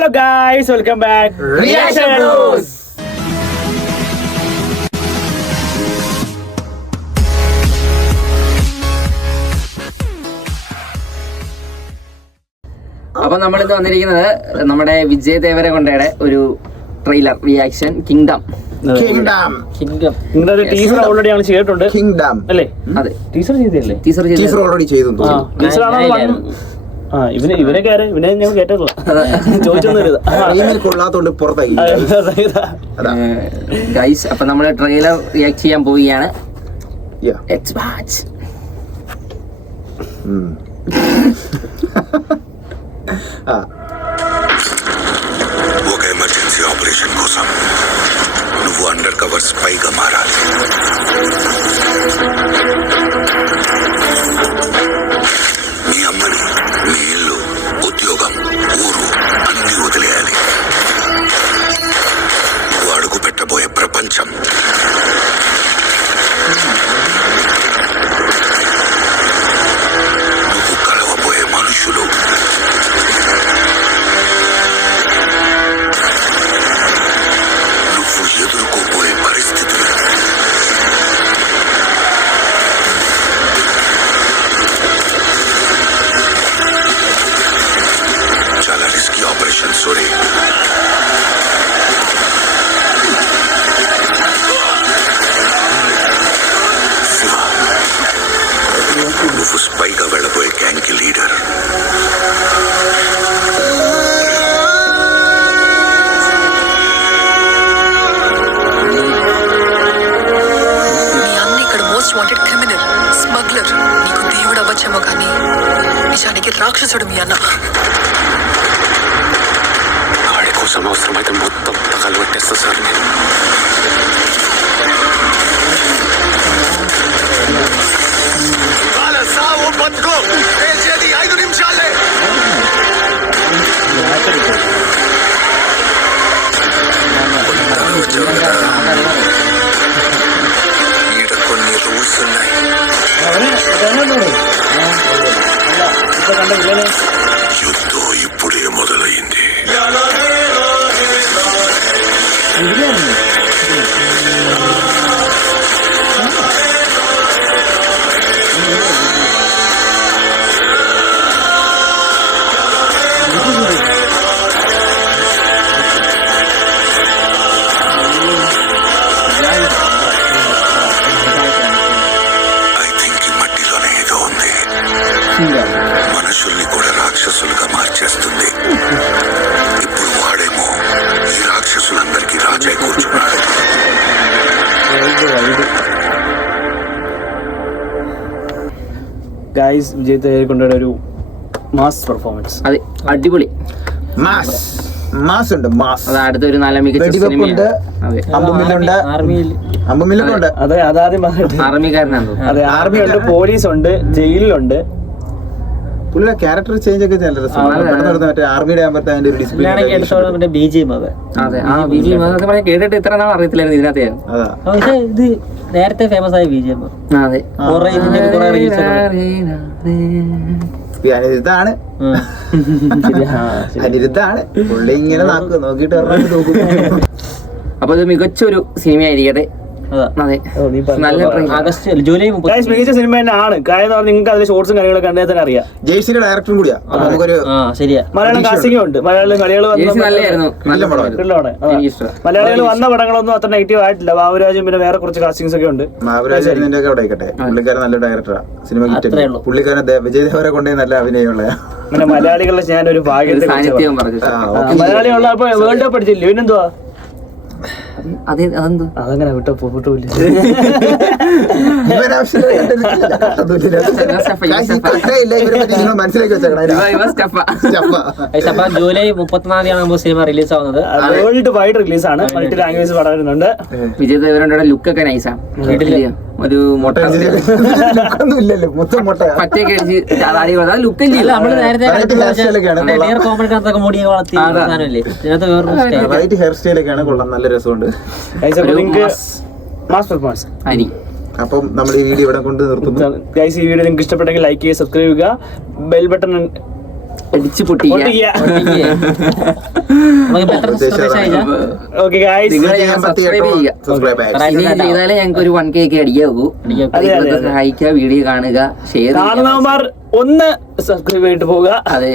Hello guys, welcome back. Reaction News. അപ്പൊ നമ്മളിന്ന് വന്നിരിക്കുന്നത് നമ്മുടെ വിജയ് ദേവരകൊണ്ടയുടെ ഒരു trailer reaction kingdom teaser already ഞങ്ങൾ ചെയ്തിട്ടുണ്ട്. കിങ്ഡം അല്ലേ? അതെ, ടീസർ ചെയ്തില്ലേ? ടീസർ ഓൾറെഡി ചെയ്തു. ഇവനെ ഞങ്ങൾ കേട്ടല്ലോ, ചോദിച്ചൊന്നും കൊള്ളാത്തോണ്ട് പുറത്തായി. ഗൈസ്, അപ്പൊ നമ്മള് ട്രെയിലർ റിയാക്ട് ചെയ്യാൻ പോവുകയാണ്. ఒక ఎమర్జెన్సీ ఆపరేషన్ కోసం నువ్వు అండర్ కవర్ స్పైగా మారాలి. మీ అమ్మని, మీ ఇల్లు, ఉద్యోగం, ఊరు అన్ని వదిలేయాలి. నువ్వు అడుగు పెట్టబోయే ప్రపంచం నువ్వు కలవబోయే మనుషులు నువ్వు ఎదుర్కోబోయే పరిస్థితులు చాలా రిస్కీ ఆపరేషన్. సారీ, శివ, నువ్వు స్పైగా వెళ్ళబోయే గ్యాంగ్ కి లీడర్. Wanted criminal, smuggler. నీకు దేవుడు అవ్వచ్చేమో కానీ నిజానికి రాక్షసుడు మీ అన్న. ఆడి కోసం అవసరమైతే మొత్తం తగలు పెట్టేస్తా సార్ నేను. సావు బతుకు వేసేది 5 నిమిషాలే. ఈడ కొన్ని రూల్స్ ఉన్నాయి. యుద్ధం ఇప్పుడే మొదలైంది. మనుషుల్ని కూడా రాక్షసులుగా మార్చేస్తుంది. ఇప్పుడు వాడేమో ఈ రాక్షసులందరికీ రాజై కూర్చున్నాడు. ഗൈസ്, വിജയ് ദേവരകൊണ്ടയുടെ ഒരു മാസ് പെർഫോമൻസ്. അതെ, അടിപൊളി മാസ് ഉണ്ട്. അത് അടുത്തൊരു നല്ല മികച്ച സിനിമയാണ്. അതെ, അമ്പുമില്ലുണ്ട്. അതെ, അതാദ്യം ആർമിക്കാരനാണ്. അതെ, ആർമി ഉണ്ട്, പോലീസ് ഉണ്ട്, ജയിലിലുണ്ട്. പുള്ളിയുടെ ക്യാരക്ടർ ചേഞ്ച് ഒക്കെ നല്ല രസമാണ്. മറ്റേ ആർമിയുടെ ആകുമ്പോഴത്തെ അതിന്റെ ഒരു ഡിസിപ്ലിൻ. അതെ, ആ BGM കേട്ടിട്ട് ഇത്ര നാൾ അറിയത്തില്ലായിരുന്നു ഇതിനകത്ത്. പക്ഷേ ഇത് നേരത്തെ ഫേമസ് ആയ BGM. അതെ, അനിരുദ്ധാണ് പുള്ളി ഇങ്ങനെ നോക്കിട്ട് നോക്കും. അപ്പൊ ഇത് മികച്ചൊരു സിനിമയായിരിക്കട്ടെ. നല്ല ജൂലൈ മികച്ച സിനിമ തന്നെ ആണ്. കാര്യം നിങ്ങൾക്ക് അതിലെ ഷോർട്സും കാര്യങ്ങളൊക്കെ കണ്ടാൽ തന്നെ അറിയാം. ജയ്സിന്റെ ഡയറക്ടറും കൂടിയാ. നമുക്കൊരു മലയാളം കാസ്റ്റിംഗ് ഉണ്ട്. മലയാളികൾ വന്ന പടങ്ങളൊന്നും അത്ര നെഗറ്റീവ് ആയിട്ടില്ല. ബാബുരാജും പിന്നെ വേറെ കുറച്ച് കാസ്റ്റിംഗ്സ് ഒക്കെ ഉണ്ട്. ബാബുരാജിന്റെ ഒക്കെ അവിടെ ആയിക്കട്ടെ, പുള്ളിക്കാരൻ നല്ല ഡയറക്ടറാ. സിനിമ പുള്ളിക്കാരൻ വിജയ് ദേവരെ കൊണ്ടേ നല്ല അഭിനയമുള്ള. അങ്ങനെ മലയാളികളുടെ ഞാനൊരു ഭാഗ്യത്തെ മലയാളികളുള്ള വേൾഡ് കപ്പ് അടിച്ചില്ല ഇവനെന്തുവാ അതങ്ങനെ വിട്ടൂല്ല. ജൂലൈ 34 സിനിമ റിലീസ് ആവുന്നത്. വേൾഡ് വൈഡ് റിലീസാണ്. മൾട്ടി ലാംഗ്വേജ് പടം വരുന്നുണ്ട്. വിജയ് ദേവരകൊണ്ടയുടെ ലുക്കൊക്കെ നൈസാണ്. ഒരു മുട്ട പച്ചയൊക്കെ അടിച്ച് ലുക്ക് നമ്മള് നേരത്തെ മുടി വളർത്തി ഹെയർ സ്റ്റൈലൊക്കെയാണ് കൊള്ളാം, നല്ല രസമുണ്ട്. അപ്പം നമ്മൾ ഈ വീഡിയോ ഇവിടെ കൊണ്ട് നിർത്തുന്നു. ഗൈസ്, ഈ വീഡിയോ നിങ്ങൾക്ക് ഇഷ്ടപ്പെട്ടെങ്കിൽ ലൈക്ക് ചെയ്യുക, സബ്സ്ക്രൈബ് ചെയ്യുക, ബെൽ ബട്ടൺ അടിച്ചു പൊട്ടിക്കുക. നമുക്കിപ്പോ എത്ര subscribers ആയില്ല? ഓക്കെ ഗായ്സ്, നിങ്ങൾ സബ്സ്ക്രൈബ് ചെയ്യുക. ഇനി ചെയ്താലേ ഞങ്ങൾക്ക് ഒരു 1K ഒക്കെ അടിക്കാവൂ. സഹായിക്കുക, വീഡിയോ കാണുക, ഷെയർ കാണുന്നവന്മാർ ഒന്ന് സബ്സ്ക്രൈബ് ചെയ്തിട്ട് പോവുക. അതെ.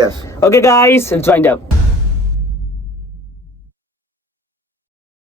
Yes. Okay guys, let's find out.